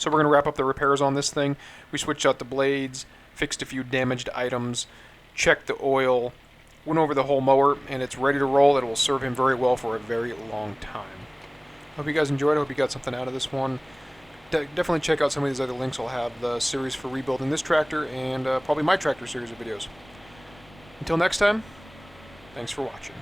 So we're going to wrap up the repairs on this thing. We switched out the blades, fixed a few damaged items, checked the oil, went over the whole mower, and it's ready to roll. It will serve him very well for a very long time. Hope you guys enjoyed. I hope you got something out of this one. Definitely check out some of these other links. I'll have the series for rebuilding this tractor and probably my tractor series of videos. Until next time, thanks for watching.